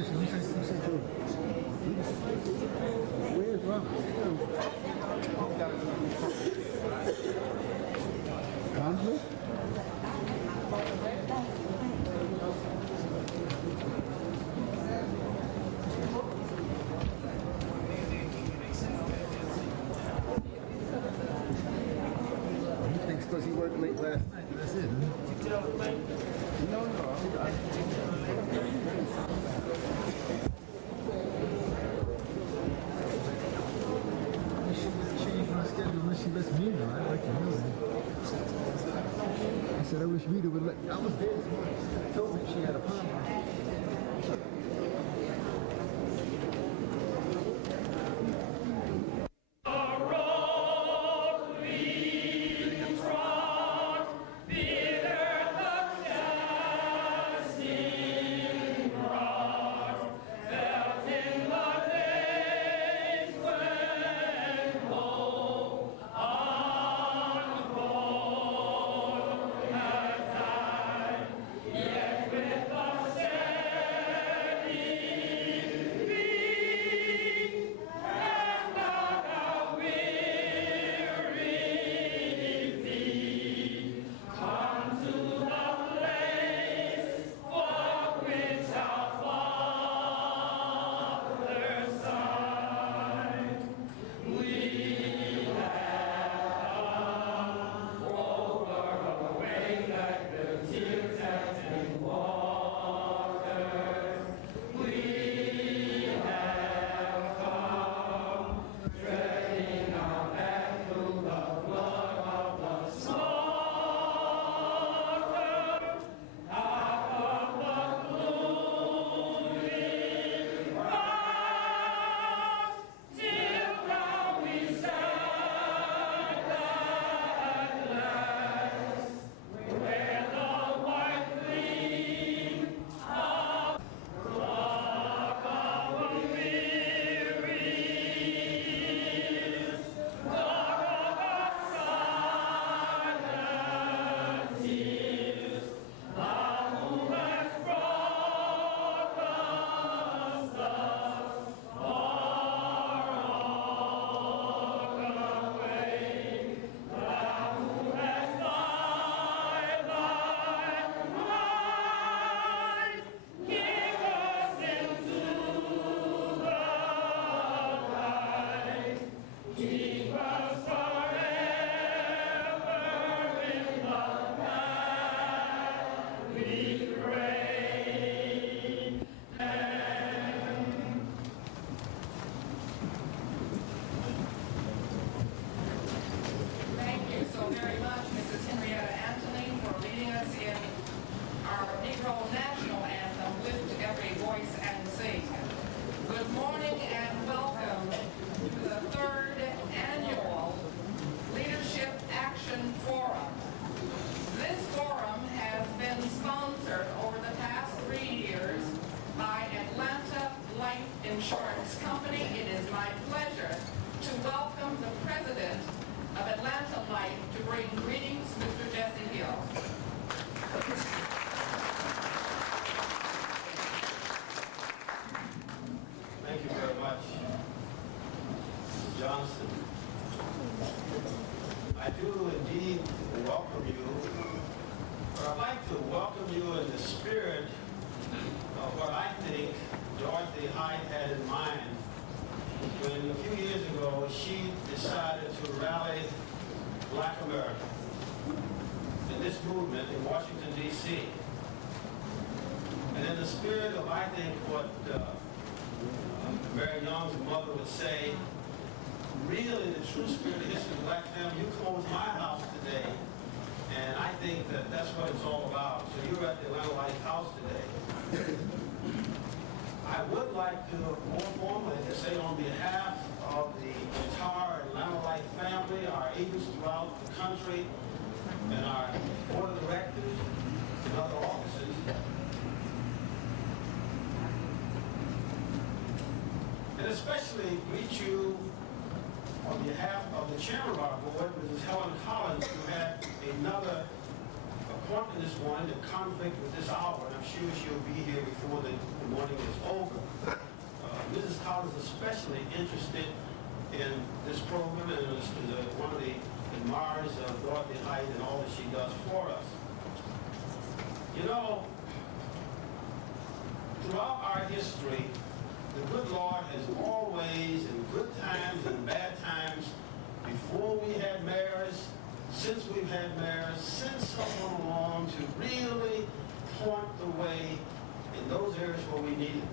Jessi, let me say to you. Where's Robert? Conflict? He thinks because he worked late last night, that's it, huh? No. She changed my schedule unless she lets me know. I'd like to know that. I said I wish Rita would let me. I was there this morning. She told me she had a problem. appointment this morning to conflict with this hour, and I'm sure she'll be here before the morning is over. Mrs. Collins is especially interested in this program and is one of the admirers of Dorothy Height and all that she does for us. You know, throughout our history, the good Lord has always, in good times and bad times, before we had mayors, since we've had mayors, sent someone along to really point the way in those areas where we need it.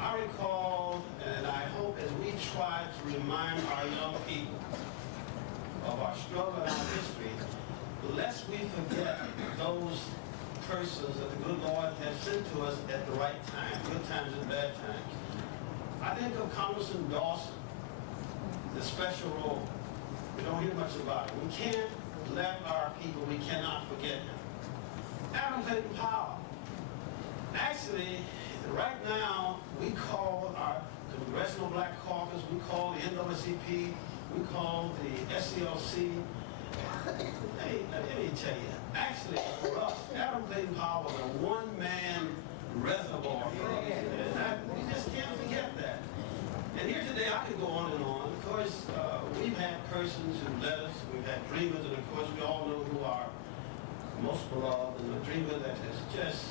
I recall, and I hope as we try to remind our young people of our struggle and our history, lest we forget those persons that the good Lord has sent to us at the right time, good times and bad times. I think of Congressman Dawson, the special role. We don't hear much about it. We can't let our people, we cannot forget him. Adam Clayton Powell. Actually, right now, we call our Congressional Black Caucus, we call the NAACP, we call the SCLC. Hey, let me tell you, actually, for us, Adam Clayton Powell was a one-man reservoir for us. And we just can't forget that. And here today, I could go on and on. Of course, we've had persons who led us, we've had dreamers, and of course, we all know who are most beloved, and the dreamer that has just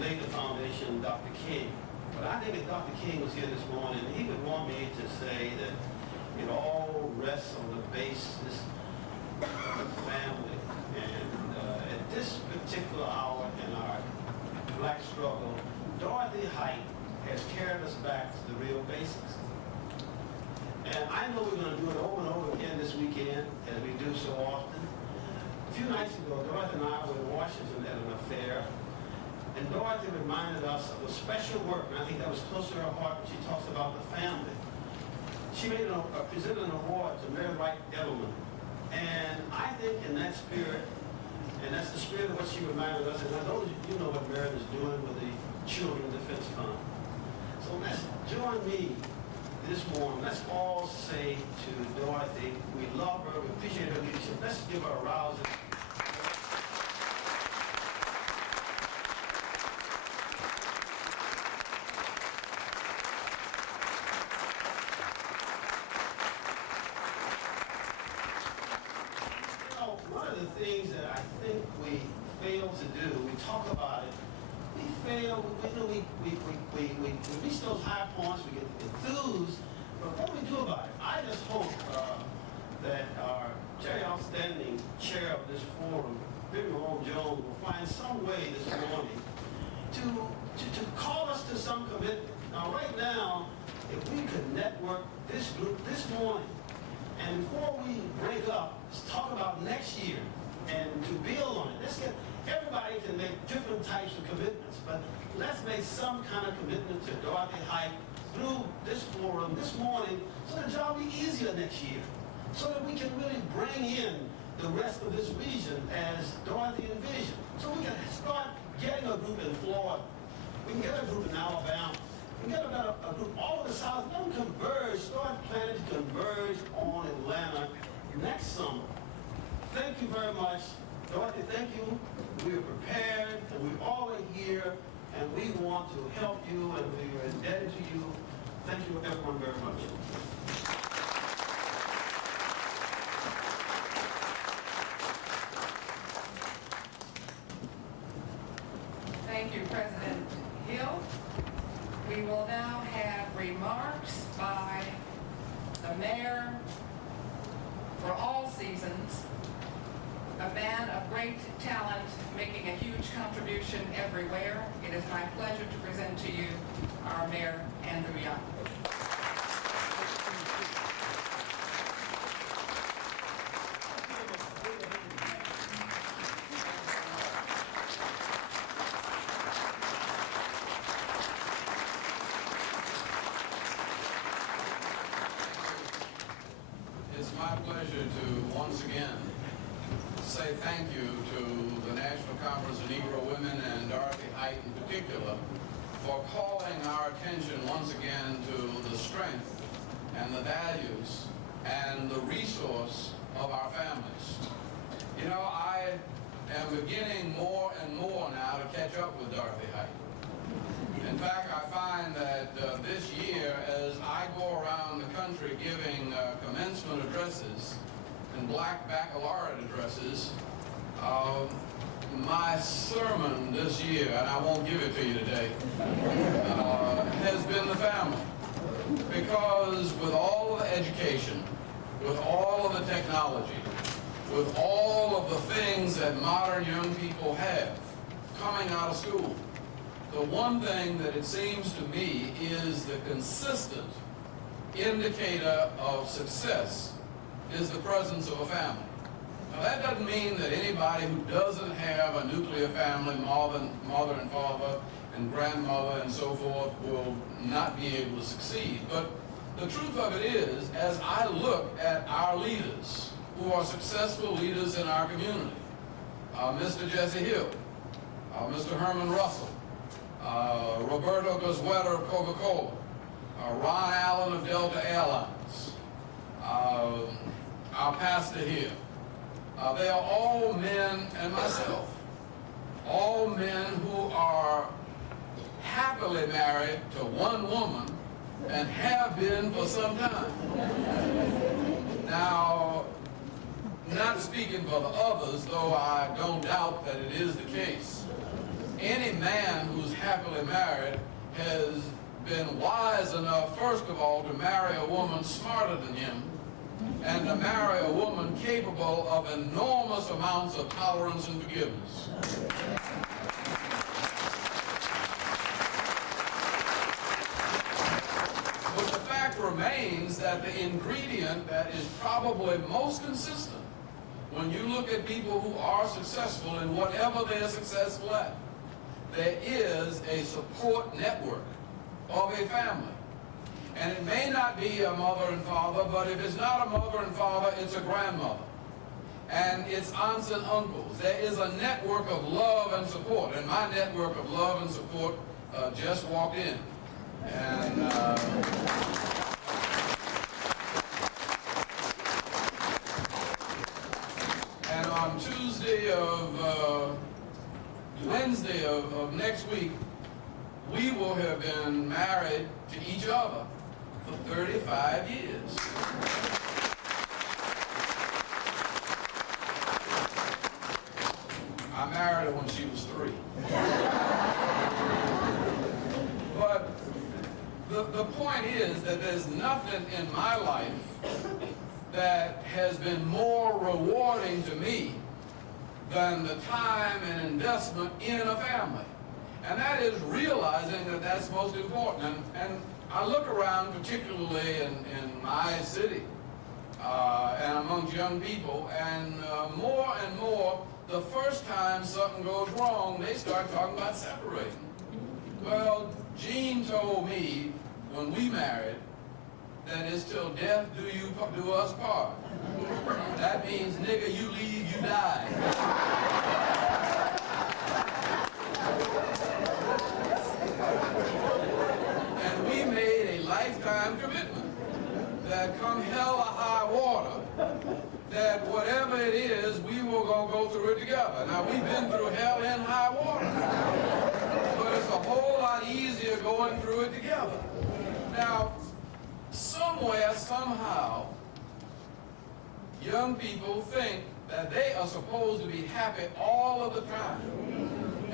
laid the foundation, Dr. King. But I think if Dr. King was here this morning, he would want me to say that it all rests on the basis of the family. And at this particular hour in our black struggle, Dorothy Height has carried us back to the real basics. And I know we're going to do it over and over again this weekend, as we do so often. A few nights ago, Dorothy and I were in Washington at an affair, and Dorothy reminded us of a special work, and I think that was close to her heart when she talks about the family. She presented an award to Mary Wright Edelman, and I think in that spirit, and that's the spirit of what she reminded us, and I know you know what Mary is doing with the Children's Defense Fund. So let's join me this morning. Let's all say to Dorothy, we love her, we appreciate her leadership. Let's give her a rousing. You know, one of the things that I think we fail to do, we talk about it, we fail, we reach those high points, we get enthused, but what do we do about it? I just hope that our very outstanding chair of this forum, Vivian Jones, will find some way this morning to call us to some commitment. Now, right now, if we could network this group this morning, and before we break up, let's talk about next year and to build on it. Let's get, everybody can make different types of commitments, but let's make some kind of commitment to Dorothy Height through this forum this morning so the job will be easier next year, so that we can really bring in the rest of this region as Dorothy envisioned. So we can start getting a group in Florida. We can get a group in Alabama. We can get a group all over the South. Let them converge, start planning to converge on Atlanta next summer. Thank you very much. Dorothy, thank you. We are prepared, and we're always here, and we want to help you, and we are indebted to you. Thank you, everyone, very much. Thank you, President Hill. We will now have remarks by the mayor for all seasons, a man of great talent making a huge contribution everywhere. It is my pleasure to present to you our Mayor, Andrew Young. It's my pleasure to once again say thank you to the National Conference of Negro Women and Dorothy Height in particular for calling our attention once again to the strength and the values and the resource of our families. You know, I am beginning more and more now to catch up with Dorothy Height. In fact, I find that this year, as I go around the country giving commencement addresses and black baccalaureate addresses, my sermon this year, and I won't give it to you today, has been the family. Because with all of the education, with all of the technology, with all of the things that modern young people have coming out of school, the one thing that it seems to me is the consistent indicator of success is the presence of a family. Now that doesn't mean that anybody who doesn't have a nuclear family, mother and father and grandmother and so forth, will not be able to succeed. But the truth of it is, as I look at our leaders, who are successful leaders in our community, Mr. Jessi Hill, Mr. Herman Russell, Roberto Gosweder of Coca-Cola, Ron Allen of Delta Airlines, our pastor here. They are all men, and myself, all men who are happily married to one woman and have been for some time. Now, not speaking for the others, though I don't doubt that it is the case, any man who's happily married has been wise enough, first of all, to marry a woman smarter than him, and to marry a woman capable of enormous amounts of tolerance and forgiveness. But the fact remains that the ingredient that is probably most consistent when you look at people who are successful in whatever they're successful at, there is a support network of a family. And it may not be a mother and father, but if it's not a mother and father, it's a grandmother. And it's aunts and uncles. There is a network of love and support. And my network of love and support just walked in. And on Wednesday of next week, we will have been married to each other for 35 years. I married her when she was 3. But the point is that there's nothing in my life that has been more rewarding to me than the time and investment in a family. And that is realizing that that's most important. And I look around, particularly in my city and amongst young people, and more, the first time something goes wrong, they start talking about separating. Well, Jean told me when we married that it's till death do us part. That means, nigga, you leave, you die. And we made a lifetime commitment that come hell or high water, that whatever it is, we were going to go through it together. Now, we've been through hell and high water, but it's a whole lot easier going through it together. Now, somewhere, somehow, young people think that they are supposed to be happy all of the time,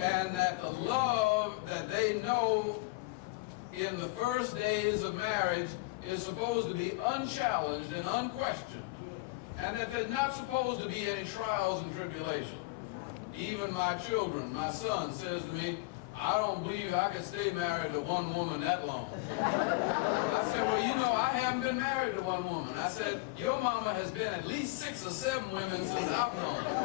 and that the love that they know in the first days of marriage is supposed to be unchallenged and unquestioned, and that there's not supposed to be any trials and tribulations. Even my children, my son says to me, I don't believe I could stay married to one woman that long. I said, well, you know, I haven't been married to one woman. I said, your mama has been at least 6 or 7 women since I've known her.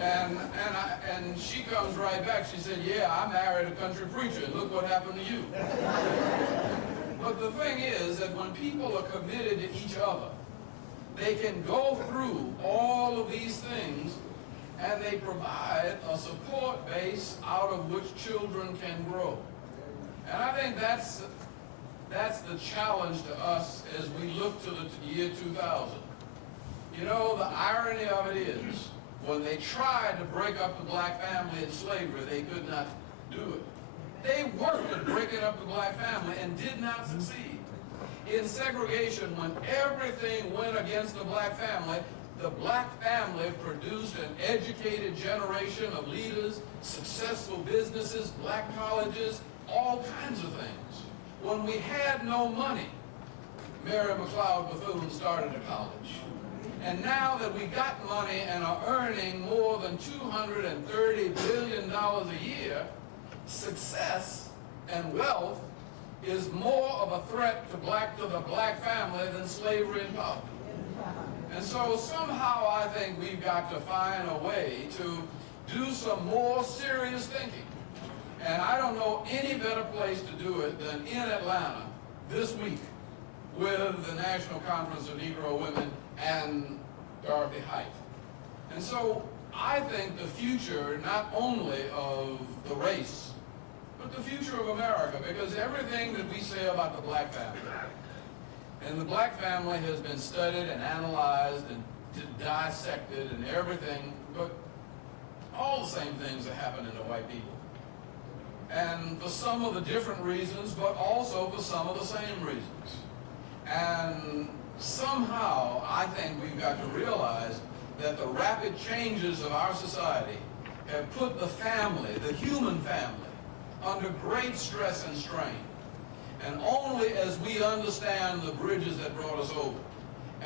And she comes right back. She said, yeah, I married a country preacher, and look what happened to you. But the thing is that when people are committed to each other, they can go through all of these things, and they provide a support base out of which children can grow. And I think that's the challenge to us as we look to the year 2000. You know, the irony of it is When they tried to break up the black family in slavery, they could not do it. They worked at breaking up the black family and did not succeed. In segregation, when everything went against the black family produced an educated generation of leaders, successful businesses, black colleges, all kinds of things. When we had no money, Mary McLeod Bethune started a college. And now that we got money and are earning more than $230 billion a year, success and wealth is more of a threat to the black family than slavery and poverty. And so somehow I think we've got to find a way to do some more serious thinking. And I don't know any better place to do it than in Atlanta this week with the National Conference of Negro Women and Dorothy Height. And so I think the future not only of the race, but the future of America, because everything that we say about the black family, and the black family has been studied and analyzed and dissected and everything, but all the same things that happen to white people. And for some of the different reasons, but also for some of the same reasons. And somehow, I think we've got to realize that the rapid changes of our society have put the family, the human family, under great stress and strain. And only as we understand the bridges that brought us over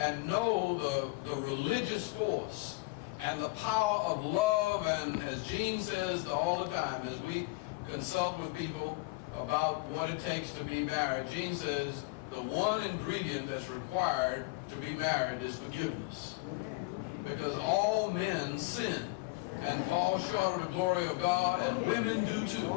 and know the religious force and the power of love, and as Jean says all the time, as we consult with people about what it takes to be married, Jean says the one ingredient that's required to be married is forgiveness. Because all men sin and fall short of the glory of God, and women do too.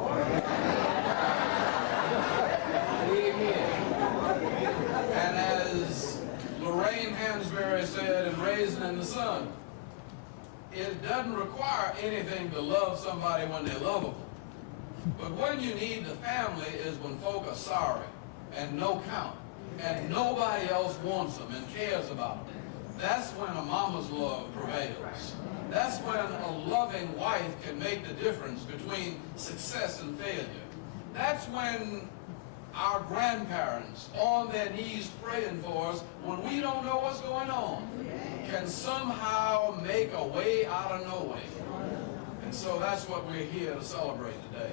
And as Lorraine Hansberry said in Raisin in the Sun, it doesn't require anything to love somebody when they're lovable. But when you need the family is when folk are sorry and no count, and nobody else wants them and cares about them. That's when a mama's love prevails. That's when a loving wife can make the difference between success and failure. That's when our grandparents, on their knees praying for us, when we don't know what's going on, can somehow make a way out of no way. And so that's what we're here to celebrate today.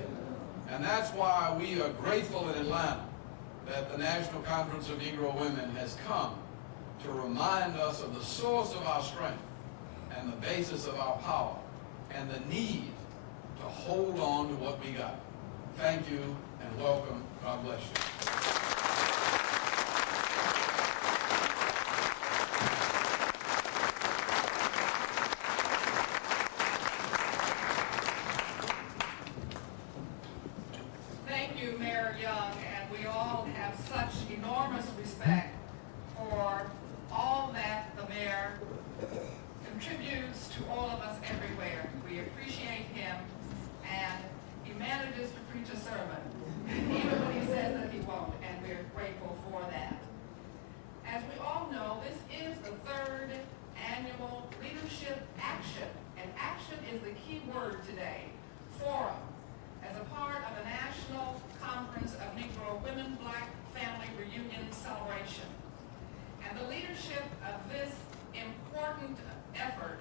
And that's why we are grateful in Atlanta that the National Conference of Negro Women has come to remind us of the source of our strength and the basis of our power and the need to hold on to what we got. Thank you and welcome. God bless you. Thank you, Mayor Young, and we all have such enormous respect for all that the mayor contributes to all of us everywhere. We appreciate him, and he manages to preach a sermon, even when he says that he won't, and we're grateful for that. As we all know, this is the third annual Leadership Action, and action is the key word today, forum, as a part of the National Conference of Negro Women Black Family Reunion Celebration. And the leadership of this important effort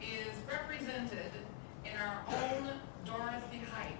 is represented in our own Dorothy Height.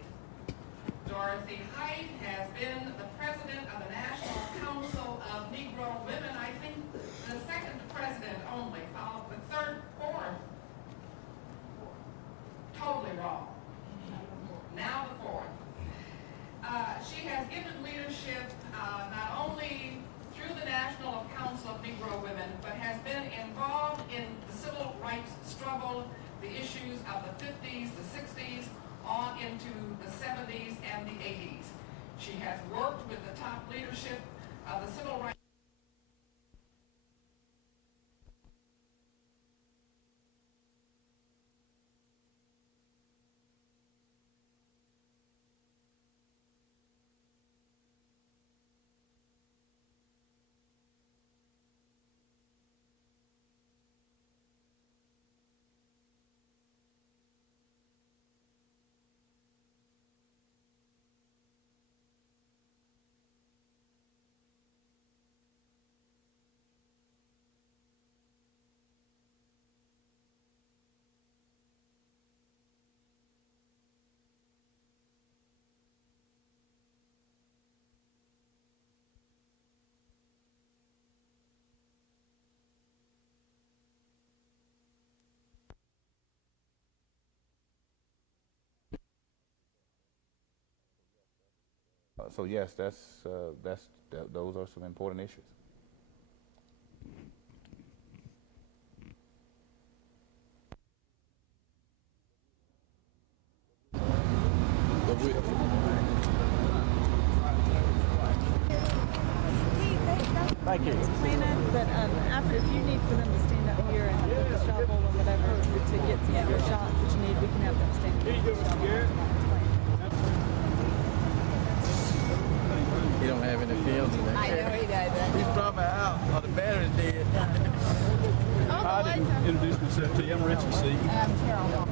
So yes, those are some important issues. Thank you. Planning, but after, if you need for them to stand up here and with the shovel or whatever to get some of your shots that you need, we can have them stand up. He don't have any films in that. I know he doesn't. He's probably out, or the battery's dead. Oh, the lights are. Introduce myself to you. I'm Richie C. Carol.